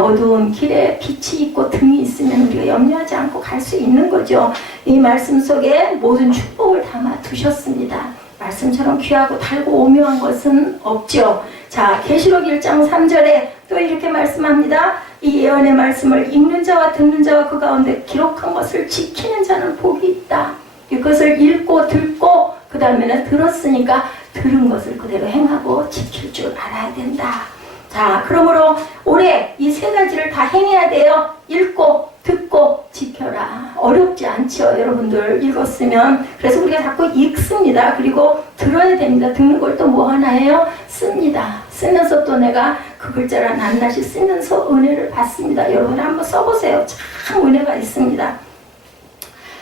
어두운 길에 빛이 있고 등이 있으면 우리가 염려하지 않고 갈 수 있는 거죠. 이 말씀 속에 모든 축복을 담아 두셨습니다. 말씀처럼 귀하고 달고 오묘한 것은 없죠. 자, 계시록 1장 3절에 또 이렇게 말씀합니다. 이 예언의 말씀을 읽는 자와 듣는 자와 그 가운데 기록한 것을 지키는 자는 복이 있다. 이것을 읽고 듣고 그 다음에는 들었으니까 들은 것을 그대로 행하고 지킬 줄 알아야 된다. 자, 그러므로 올해 이 세 가지를 다 행해야 돼요. 읽고 듣고 지켜라. 어렵지 않죠, 여러분들. 읽었으면. 그래서 우리가 자꾸 읽습니다. 그리고 들어야 됩니다. 듣는 걸 또 뭐 하나 해요? 씁니다. 쓰면서 또 내가 그 글자를 낱낱이 쓰면서 은혜를 받습니다. 여러분 한번 써보세요. 참 은혜가 있습니다.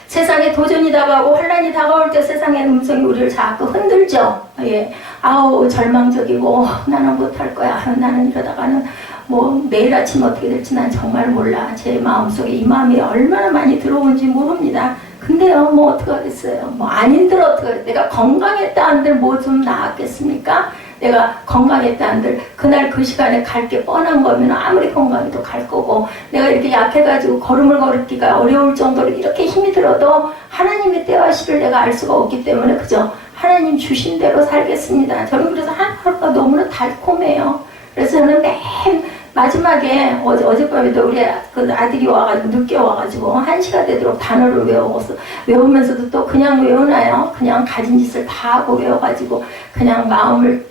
세상에 도전이 다가오고 환란이 다가올 때 세상의 음성이 우리를 자꾸 흔들죠. 예. 아우 절망적이고 나는 못할 거야. 나는 이러다가는 뭐 매일 아침 어떻게 될지 난 정말 몰라. 제 마음속에 이 마음이 얼마나 많이 들어오는지 모릅니다. 근데요 뭐 어떡하겠어요. 뭐 안 힘들어 어떡하겠어요. 내가 건강했다 한들 뭐 좀 나았겠습니까? 내가 건강했다 한들 그날 그 시간에 갈 게 뻔한 거면 아무리 건강해도 갈 거고, 내가 이렇게 약해가지고 걸음을 걸기가 어려울 정도로 이렇게 힘이 들어도 하나님의 때와 시를 내가 알 수가 없기 때문에 그죠? 하나님 주신 대로 살겠습니다. 저는 그래서 하루하루가 너무나 달콤해요. 그래서 저는 맨 마지막에 어젯밤에도 우리 그 아들이 와가지고 늦게 와가지고 1시가 되도록 단어를 외우면서도 또 그냥 외우나요? 그냥 가진 짓을 다 하고 외워가지고 그냥 마음을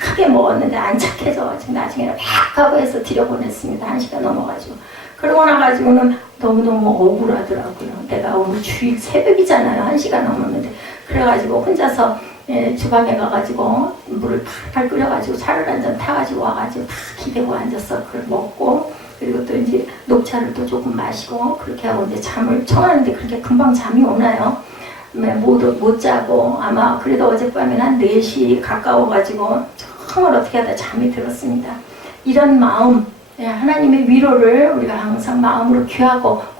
착하게 먹었는데 안 착해져가지고 나중에는 막 하고 해서 들여보냈습니다. 1시가 넘어가지고. 그러고 나가지고는 너무너무 억울하더라고요. 내가 오늘 주일 새벽이잖아요. 1시가 넘었는데. 그래가지고 혼자서 주방에 가가지고 물을 팔팔 끓여가지고 차를 한 잔 타가지고 와가지고 다 기대고 앉아서 그걸 먹고, 그리고 또 이제 녹차를 또 조금 마시고 그렇게 하고 이제 잠을 청하는데 그렇게 금방 잠이 오나요? 못 자고 아마 그래도 어젯밤에는 한 4시 가까워가지고 정말 어떻게 하다 잠이 들었습니다. 이런 마음, 하나님의 위로를 우리가 항상 마음으로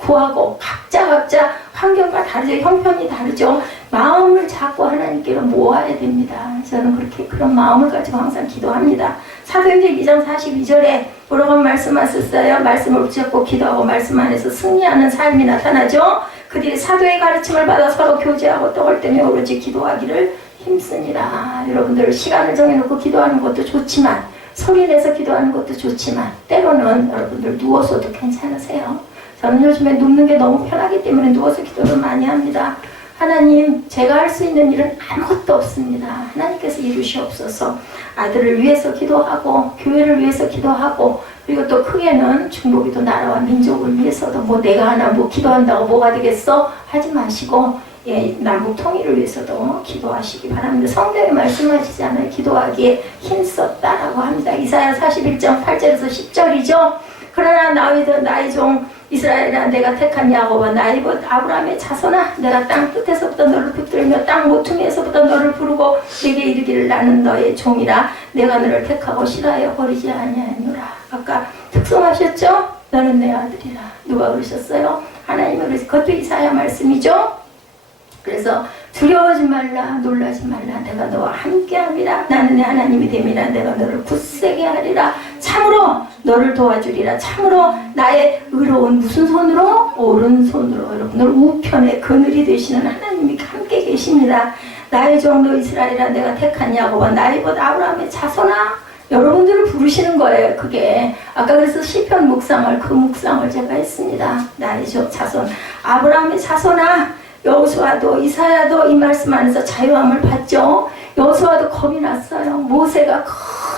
구하고 각자 환경과 다르죠. 형편이 다르죠. 마음을 잡고 하나님께로 모아야 됩니다. 저는 그런 마음을 가지고 항상 기도합니다. 사도행전 2장 42절에 뭐라고 말씀하셨어요? 말씀을 붙잡고 기도하고 말씀 안에서 승리하는 삶이 나타나죠. 그들이 사도의 가르침을 받아 서로 교제하고 떡을 떼며 오로지 기도하기를 힘쓰니라. 여러분들 시간을 정해놓고 기도하는 것도 좋지만, 소리내서 기도하는 것도 좋지만, 때로는 여러분들 누워서도 괜찮으세요. 저는 요즘에 눕는 게 너무 편하기 때문에 누워서 기도를 많이 합니다. 하나님, 제가 할 수 있는 일은 아무것도 없습니다. 하나님께서 이루시옵소서. 아들을 위해서 기도하고 교회를 위해서 기도하고, 그리고 또 크게는 중보기도 나라와 민족을 위해서도 내가 하나 기도한다고 뭐가 되겠어? 하지 마시고 남북 통일을 위해서도 기도하시기 바랍니다. 성경에 말씀하시잖아요. 기도하기에 힘썼다라고 합니다. 이사야 41장 8절에서 10절이죠. 그러나 나의 종 이스라엘아, 내가 택한 야곱아, 나의 것 아브라함의 자손아, 내가 땅 끝에서부터 너를 붙들며 땅 모퉁이에서부터 너를 부르고 내게 이르기를 나는 너의 종이라. 내가 너를 택하고 싫어하여 버리지 아니하노라. 아까 특송하셨죠? 너는 내 아들이라. 누가 그러셨어요? 하나님이 그러셨어요. 그것도 이사야 말씀이죠. 그래서 두려워하지 말라, 놀라지 말라. 내가 너와 함께함이라. 나는 내 하나님이 됨이라. 내가 너를 굳세게 하리라. 참으로 너를 도와주리라. 참으로 나의 의로운 무슨 손으로? 오른손으로 여러분들 우편의 그늘이 되시는 하나님이 함께 계십니다. 나의 종도 이스라엘아, 내가 택한 야곱아, 나의 것 아브라함의 자손아. 여러분들을 부르시는 거예요. 그게 아까 그래서 시편 묵상을 제가 했습니다. 나의 자손 아브라함의 자손아. 여호수아도 이사야도 이 말씀 안에서 자유함을 받죠. 여호수아도 겁이 났어요. 모세가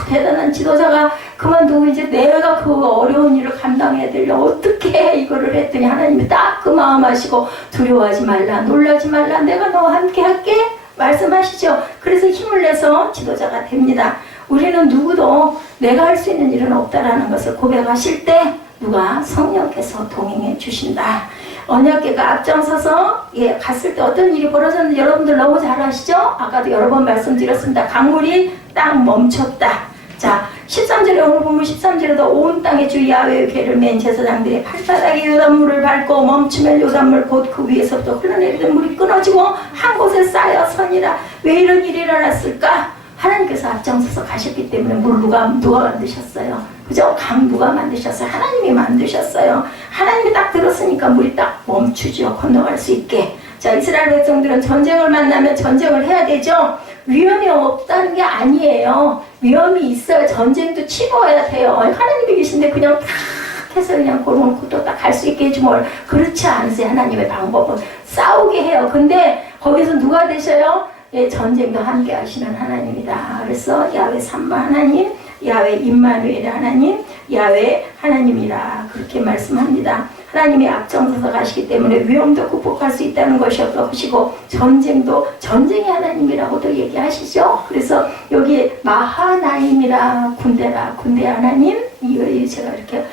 대단한 지도자가 그만두고 이제 내가 그 어려운 일을 감당해야 되려 어떻게 이거를 했더니 하나님이 딱 그 마음 하시고 두려워하지 말라, 놀라지 말라, 내가 너와 함께 할게 말씀하시죠. 그래서 힘을 내서 지도자가 됩니다. 우리는 누구도 내가 할 수 있는 일은 없다라는 것을 고백하실 때 누가 성령께서 동행해 주신다. 언약궤가 앞장서서 갔을 때 어떤 일이 벌어졌는지 여러분들 너무 잘 아시죠? 아까도 여러 번 말씀드렸습니다. 강물이 딱 멈췄다. 자, 13절에 오늘 보면 13절에도 온 땅의 주 야훼의 궤를 맨 제사장들이 발바닥에 요단물을 밟고 멈추면 요단물 곧 그 위에서부터 흘러내리던 물이 끊어지고 한 곳에 쌓여 서니라. 왜 이런 일이 일어났을까? 하나님께서 앞장서서 가셨기 때문에 물 누가 만드셨어요? 그죠? 강 누가 만드셨어요? 하나님이 만드셨어요. 하나님이 딱 들었으니까 물이 딱 멈추죠. 건너갈 수 있게. 자, 이스라엘 백성들은 전쟁을 만나면 전쟁을 해야 되죠. 위험이 없다는 게 아니에요. 위험이 있어요. 전쟁도 치러야 돼요. 하나님이 계신데 그냥 탁 해서 그냥 고르고 또 딱 갈 수 있게 해주면 그렇지 않으세요. 하나님의 방법은 싸우게 해요. 근데 거기서 누가 되셔요? 전쟁도 함께 하시는 하나님이다. 그래서 야훼 삼바 하나님, 야훼 임마누엘 하나님, 야훼 하나님이라 그렇게 말씀합니다. 하나님이 앞장서서 가시기 때문에 위험도 극복할 수 있다는 것이고 전쟁도 전쟁의 하나님이라고도 얘기하시죠. 그래서 여기 마하나임이라 군대 하나님, 이거 제가 이렇게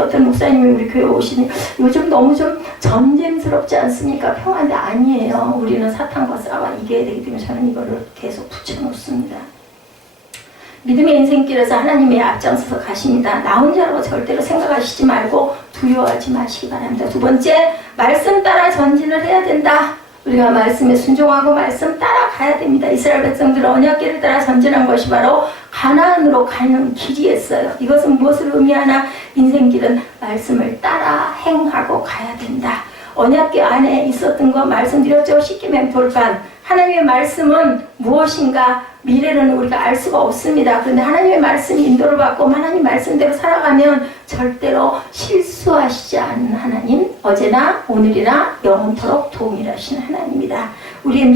어떤 목사님이 우리 교회 오시니 요즘 너무 좀 전쟁스럽지 않습니까? 평화인데 아니에요. 우리는 사탄과 싸워 이겨야 되기 때문에 저는 이거를 계속 붙여놓습니다. 믿음의 인생길에서 하나님의 앞장서서 가십니다. 나 혼자라고 절대로 생각하시지 말고 두려워하지 마시기 바랍니다. 두 번째, 말씀 따라 전진을 해야 된다. 우리가 말씀에 순종하고 말씀 따라가야 됩니다. 이스라엘 백성들은 언약궤를 따라 전진한 것이 바로 가나안으로 가는 길이었어요. 이것은 무엇을 의미하나? 인생길은 말씀을 따라 행하고 가야 된다. 언약궤 안에 있었던 거 말씀드렸죠. 시키면 돌판 하나님의 말씀은 무엇인가 미래는 우리가 알 수가 없습니다. 그런데 하나님의 말씀이 인도를 받고 하나님 말씀대로 살아가면 절대로 실수하시지 않는 하나님, 어제나 오늘이나 영원토록 동일하신 하나님이다. 우리의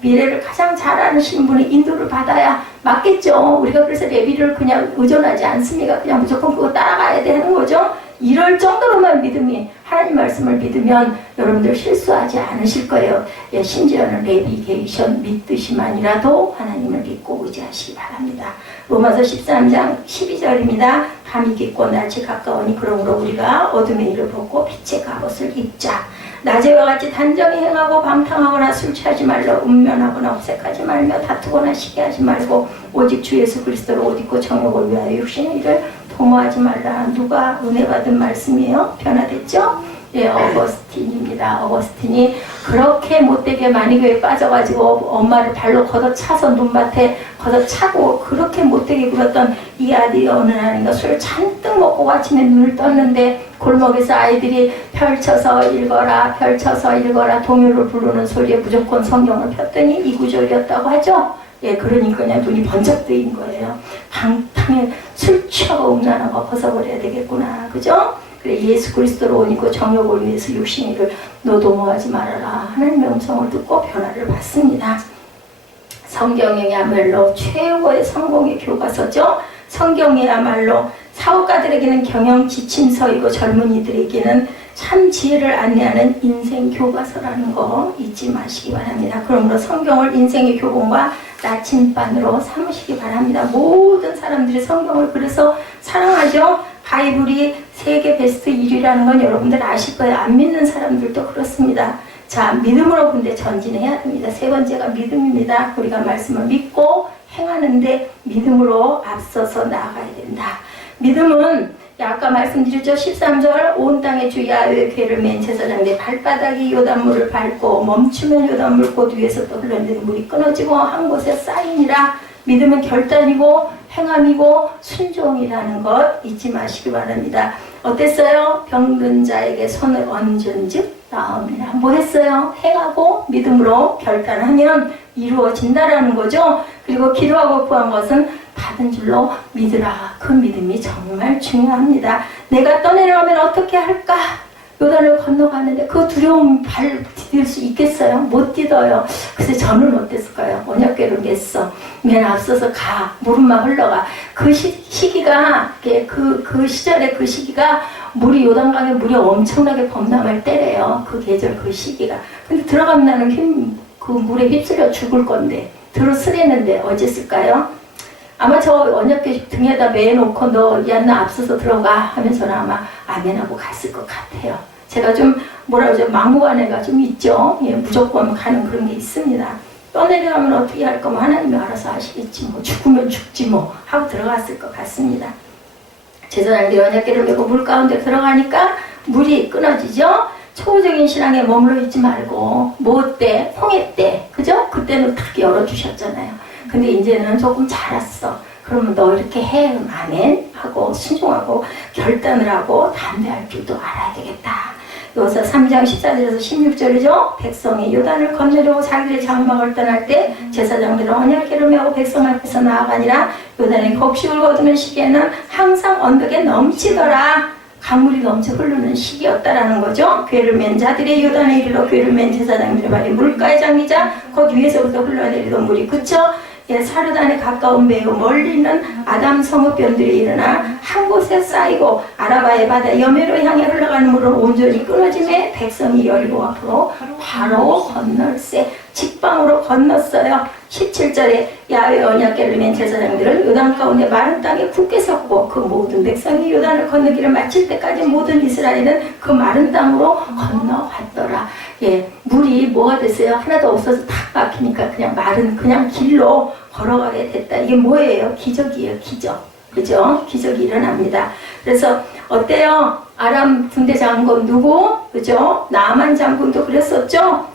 미래를 가장 잘 아시는 분의 인도를 받아야 맞겠죠. 우리가 그래서 레위를 그냥 의존하지 않습니까? 그냥 무조건 그거 따라가야 되는 거죠. 이럴 정도로만 믿음이 하나님 말씀을 믿으면 여러분들 실수하지 않으실 거예요. 예, 심지어는 내비게이션 믿듯이만이라도 하나님을 믿고 의지하시기 바랍니다. 로마서 13장 12절입니다. 밤이 깊고 낮이 가까우니 그러므로 우리가 어둠의 일을 벗고 빛의 갑옷을 입자. 낮에와 같이 단정히 행하고 방탕하거나 술 취하지 말라. 음면하거나 ob색하지 말며 다투거나 시기하지 말고 오직 주 예수 그리스도를 옷 입고 정욕을 위하여 육신의 일을 도모하지 말라. 누가 은혜 받은 말씀이에요? 변화됐죠? 예, 어거스틴입니다. 어거스틴이 그렇게 못되게 마니교에 빠져가지고 엄마를 발로 걷어차서 눈밭에 걷어차고 그렇게 못되게 굴었던 이 아들이 어느 날인가 술 잔뜩 먹고 아침에 눈을 떴는데 골목에서 아이들이 펼쳐서 읽어라 동요를 부르는 소리에 무조건 성경을 폈더니 이 구절이었다고 하죠. 예, 그러니 그냥 눈이 번쩍 뜨인 거예요. 방탕에 술 취하고 음란한 거 벗어버려야 되겠구나. 그죠? 그래, 예수 그리스도로 옷 입고 정욕을 위해서 육신의 일을 노도모하지 말아라. 하나님의 음성을 듣고 변화를 받습니다. 성경이야말로 최고의 성공의 교과서죠. 성경이야말로 사업가들에게는 경영 지침서이고 젊은이들에게는 참 지혜를 안내하는 인생 교과서라는 거 잊지 마시기 바랍니다. 그러므로 성경을 인생의 교본과 나침반으로 삼으시기 바랍니다. 모든 사람들이 성경을 그래서 사랑하죠. 바이블이 세계 베스트 1위라는 건 여러분들 아실 거예요. 안 믿는 사람들도 그렇습니다. 자, 믿음으로 근데 전진해야 됩니다. 세 번째가 믿음입니다. 우리가 말씀을 믿고 행하는데 믿음으로 앞서서 나아가야 된다. 믿음은 아까 말씀드렸죠. 13절 온 땅의 주 야훼의 궤를 맨 제사장의 발바닥이 요단물을 밟고 멈추면 요단물 곧 위에서 또 흘러내리는 물이 끊어지고 한 곳에 쌓이니라. 믿음은 결단이고 행함이고 순종이라는 것 잊지 마시기 바랍니다. 어땠어요? 병든 자에게 손을 얹은즉 나음이라. 뭐 했어요? 행하고 믿음으로 결단하면 이루어진다라는 거죠. 그리고 기도하고 구한 것은 받은 줄로 믿으라. 그 믿음이 정말 중요합니다. 내가 떠내려가면 어떻게 할까? 요단을 건너가는데 그 두려움 발 디딜 수 있겠어요? 못 디뎌요. 그래서 저는 어땠을까요? 언약궤를 맸어. 맨 앞서서 가. 무릎만 흘러가. 그 시기가 그 시절의 그 시기가 물이 요단강에 물이 엄청나게 범람할 때래요. 그 계절 그 시기가. 근데 들어가면 나는 그 물에 휩쓸려 죽을 건데 들어쓰려는데 어쨌을까요? 아마 저 언약궤 등에다 매놓고 너 야나 앞서서 들어가 하면서는 아마 아멘하고 갔을 것 같아요. 제가 좀 막무가내가 좀 있죠. 예, 무조건 가는 그런 게 있습니다. 떠내려가면 어떻게 할 거면 하나님이 알아서 하시겠지 뭐. 죽으면 죽지 뭐 하고 들어갔을 것 같습니다. 제사장들이 언약궤를 메고 물 가운데 들어가니까 물이 끊어지죠. 초호적인 신앙에 머물러 있지 말고 뭐 때? 홍해 때. 그죠? 그때는 탁 열어주셨잖아요. 근데 이제는 조금 자랐어. 그러면 너 이렇게 해. 아멘 하고 순종하고 결단을 하고 담대할 줄도 알아야 되겠다. 여기서 3장 14절에서 16절이죠. 백성이 요단을 건너려고 자기들의 장막을 떠날 때 제사장들은 언약궤를 메고 백성 앞에서 나아가니라. 요단의 곡식을 거두는 시기에는 항상 언덕에 넘치더라. 강물이 넘쳐 흐르는 시기였다라는 거죠. 궤를 맨 자들의 요단에 이르러 궤를 맨 제사장들의 발이 물가에 잠기자 곧 위에서부터 흘러내리던 물이 그쳐 사르단에 가까운 매우 멀리 있는 아담 성읍변들이 일어나 한 곳에 쌓이고 아라바의 바다 여매로 향해 흘러가는 물은 온전히 끊어짐에 백성이 열고 앞으로 바로 건널세. 직방으로 건넜어요. 17절에 야훼 언약궤를 맨 제사장들은 요단 가운데 마른 땅에 굳게 섰고 그 모든 백성이 요단을 건너기를 마칠 때까지 모든 이스라엘은 그 마른 땅으로 건너갔더라. 예, 물이 뭐가 됐어요? 하나도 없어서 탁 막히니까 그냥 마른 그냥 길로 걸어가게 됐다. 이게 뭐예요? 기적이에요. 기적. 그죠? 기적이 일어납니다. 그래서 어때요? 아람 군대 장군 누구? 그죠? 나만 장군도 그랬었죠?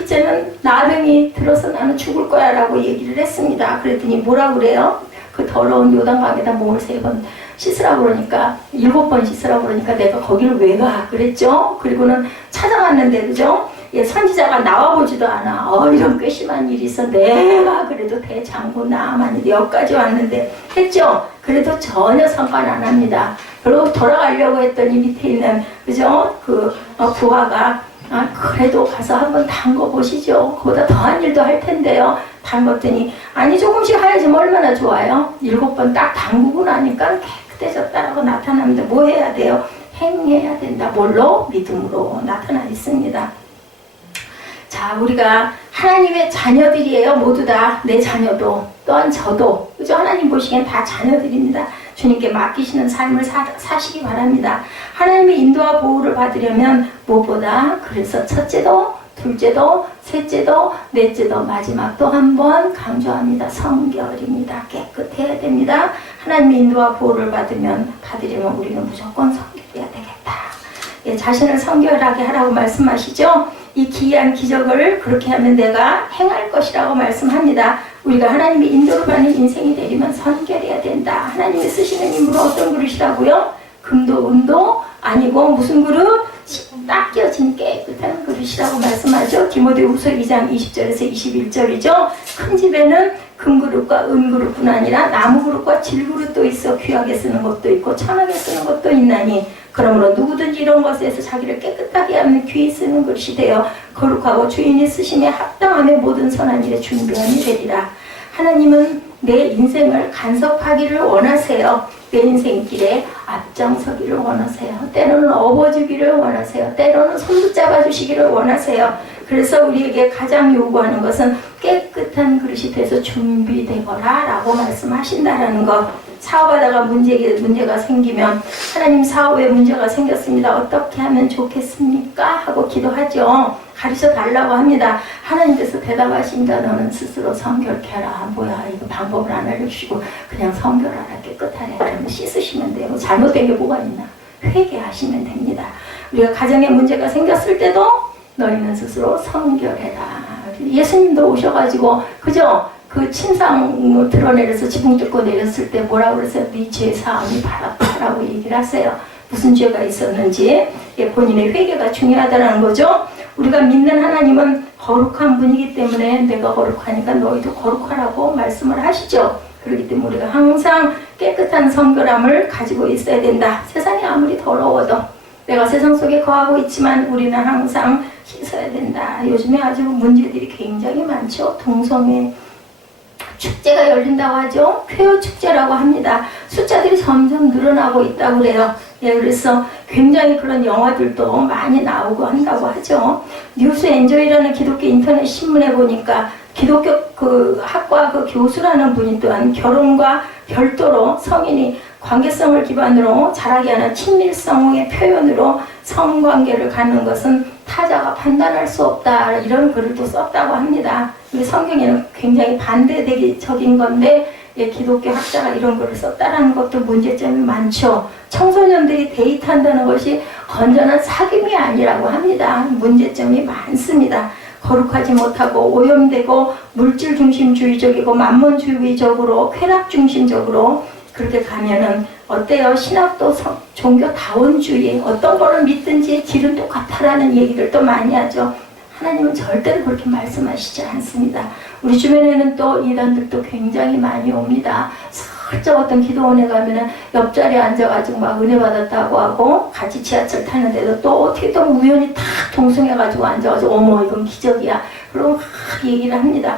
이제는 나병이 들어서 나는 죽을 거야 라고 얘기를 했습니다. 그랬더니 뭐라 그래요? 그 더러운 요단강에다 몸을 3번 씻으라고 그러니까 7번 씻으라고 그러니까 내가 거기를 왜 가? 그랬죠? 그리고는 찾아갔는데 그죠? 선지자가 나와보지도 않아. 이런 괘씸한 일이 있어. 내가 그래도 대장부 나만이 여기까지 왔는데 했죠. 그래도 전혀 성과는 안 합니다. 그리고 돌아가려고 했더니 밑에 있는 그죠? 부하가 그래도 가서 한번 담궈 보시죠. 그보다 더한 일도 할 텐데요. 담궜더니 아니 조금씩 하야지 얼마나 좋아요. 7번 딱 담그고 나니까 깨끗해졌다라고 나타납니다. 뭐 해야 돼요? 행해야 된다. 뭘로? 믿음으로 나타나 있습니다. 자, 우리가 하나님의 자녀들이에요. 모두 다. 내 자녀도 또한 저도 그죠? 하나님 보시기엔 다 자녀들입니다. 주님께 맡기시는 삶을 사시기 바랍니다. 하나님의 인도와 보호를 받으려면 무엇보다 그래서 첫째도 둘째도 셋째도 넷째도 마지막도 한번 강조합니다. 성결입니다. 깨끗해야 됩니다. 하나님의 인도와 보호를 받으려면 우리는 무조건 성결해야 되겠다. 자신을 성결하게 하라고 말씀하시죠. 이 기이한 기적을 그렇게 하면 내가 행할 것이라고 말씀합니다. 우리가 하나님의 인도를 받는 인생이 되려면 선결해야 된다. 하나님이 쓰시는 인물은 어떤 그릇이라고요? 금도 은도 아니고 무슨 그릇? 딱 끼어진 깨끗한 그릇이라고 말씀하죠. 디모데후서 2장 20절에서 21절이죠. 큰 집에는 금그릇과 은그릇뿐 아니라 나무그릇과 질그릇도 있어 귀하게 쓰는 것도 있고 천하게 쓰는 것도 있나니 그러므로 누구든지 이런 것에서 자기를 깨끗하게 하면 귀히 쓰는 그릇이 되어 거룩하고 주인이 쓰심에 합당함에 모든 선한 일에 준비함이 되리라. 하나님은 내 인생을 간섭하기를 원하세요. 내 인생길에 앞장서기를 원하세요. 때로는 업어주기를 원하세요. 때로는 손붙잡아 주시기를 원하세요. 그래서 우리에게 가장 요구하는 것은 깨끗한 그릇이 돼서 준비되거라 라고 말씀하신다라는 것. 사업하다가 문제가 생기면 하나님 사업에 문제가 생겼습니다. 어떻게 하면 좋겠습니까? 하고 기도하죠. 가르쳐 달라고 합니다. 하나님께서 대답하신다. 너는 스스로 성결케 하라. 뭐야 이거 방법을 안 알려주시고 그냥 성결하라 깨끗하라 그러면 씻으시면 돼요. 잘못된 게 뭐가 있나? 회개하시면 됩니다. 우리가 가정에 문제가 생겼을 때도 너희는 스스로 성결해라. 예수님도 오셔가지고 그죠? 그 침상을 드러내려서 지붕 뚫고 내렸을 때 뭐라고 그랬어요? 네 죄 사함이 바랐다라고 얘기를 하세요. 무슨 죄가 있었는지 본인의 회개가 중요하다는 거죠. 우리가 믿는 하나님은 거룩한 분이기 때문에 내가 거룩하니까 너희도 거룩하라고 말씀을 하시죠. 그렇기 때문에 우리가 항상 깨끗한 성결함을 가지고 있어야 된다. 세상이 아무리 더러워도 내가 세상 속에 거하고 있지만 우리는 항상 씻어야 된다. 요즘에 아주 문제들이 굉장히 많죠. 동성애 축제가 열린다고 하죠. 쾌요 축제라고 합니다. 숫자들이 점점 늘어나고 있다고 그래요. 그래서 굉장히 그런 영화들도 많이 나오고 한다고 하죠. 뉴스 엔조이라는 기독교 인터넷 신문에 보니까 기독교 학과 교수라는 분이 또한 결혼과 별도로 성인이 관계성을 기반으로 자라게 하는 친밀성의 표현으로 성관계를 갖는 것은 타자가 판단할 수 없다. 이런 글을 또 썼다고 합니다. 우리 성경에는 굉장히 반대적인 건데 기독교 학자가 이런 글을 썼다는 것도 문제점이 많죠. 청소년들이 데이트한다는 것이 건전한 사귐이 아니라고 합니다. 문제점이 많습니다. 거룩하지 못하고 오염되고 물질 중심주의적이고 만몬주의적으로 쾌락 중심적으로 그렇게 가면은 어때요? 신학도 종교다원주의 어떤 거를 믿든지 길은 똑같다라는 얘기들도 많이 하죠. 하나님은 절대로 그렇게 말씀하시지 않습니다. 우리 주변에는 또 이단들도 굉장히 많이 옵니다. 슬쩍 어떤 기도원에 가면은 옆자리에 앉아가지고 막 은혜 받았다고 하고 같이 지하철 타는데도 또 어떻게 또 우연히 탁 동승해가지고 앉아가지고 어머 이건 기적이야. 그리고 막 얘기를 합니다.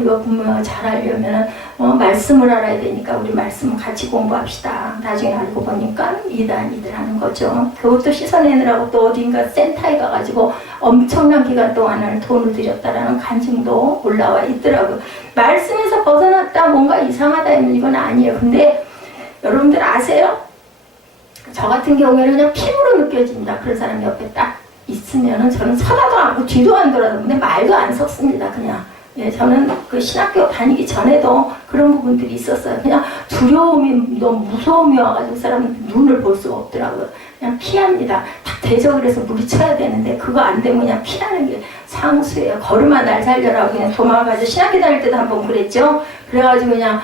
이거 분명 잘하려면 말씀을 알아야 되니까 우리 말씀 같이 공부합시다. 나중에 알고 보니까 이단이들 하는 거죠. 그것도 씻어내느라고 또 어딘가 센터에 가가지고 엄청난 기간 동안을 돈을 들였다라는 간증도 올라와 있더라고요. 말씀에서 벗어났다 뭔가 이상하다 하면 이건 아니에요. 근데 여러분들 아세요? 저 같은 경우에는 그냥 피부로 느껴집니다. 그런 사람 옆에 딱 있으면은 저는 쳐다도 않고 뒤도 안 돌아다니는데 말도 안 섞습니다. 그냥 저는 그 신학교 다니기 전에도 그런 부분들이 있었어요. 그냥 두려움이 너무 무서움이 와가지고 사람 눈을 볼 수가 없더라고요. 그냥 피합니다. 딱 대적을 해서 물리쳐야 되는데 그거 안 되면 그냥 피하는 게 상수예요. 걸음아 날 살려라고 그냥 도망가서 신학교 다닐 때도 한번 그랬죠. 그래가지고 그냥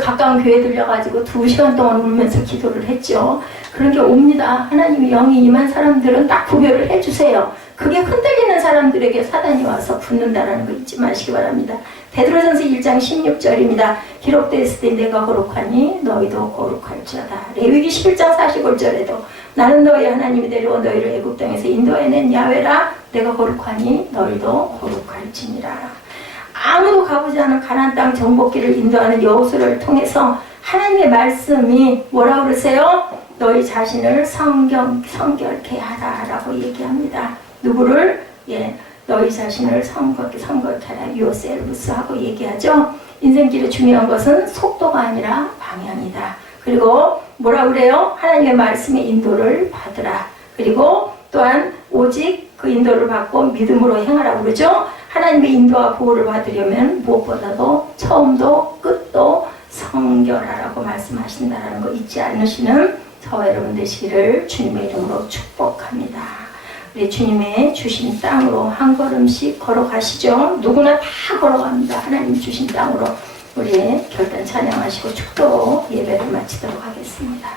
가까운 교회 들려가지고 2시간 동안 울면서 기도를 했죠. 그런 게 옵니다. 하나님이 영이 임한 사람들은 딱 구별을 해주세요. 그게 흔들리는 사람들에게 사단이 와서 붙는다라는 거 잊지 마시기 바랍니다. 베드로전서 1장 16절입니다. 기록되어 있을 때 내가 거룩하니 너희도 거룩할지어다. 레위기 11장 45절에도 나는 너희 하나님이 되려 너희를 애굽 땅에서 인도해낸 야훼라. 내가 거룩하니 너희도 거룩할지니라. 아무도 가보지 않은 가나안 땅 정복기를 인도하는 여호수아를 통해서 하나님의 말씀이 뭐라고 그러세요? 너희 자신을 성결케 하라라고 얘기합니다. 누구를? 너희 자신을 성결케 하라. yourselves 하고 얘기하죠. 인생길에 중요한 것은 속도가 아니라 방향이다. 그리고 뭐라 그래요? 하나님의 말씀의 인도를 받으라. 그리고 또한 오직 그 인도를 받고 믿음으로 행하라고 그러죠. 하나님의 인도와 보호를 받으려면 무엇보다도 처음도 끝도 성결하라고 말씀하신다는 거 잊지 않으시는 저와 여러분 되시기를 주님의 이름으로 축복합니다. 우리 주님의 주신 땅으로 한 걸음씩 걸어가시죠. 누구나 다 걸어갑니다. 하나님 주신 땅으로 우리 결단 찬양하시고 축도로 예배를 마치도록 하겠습니다.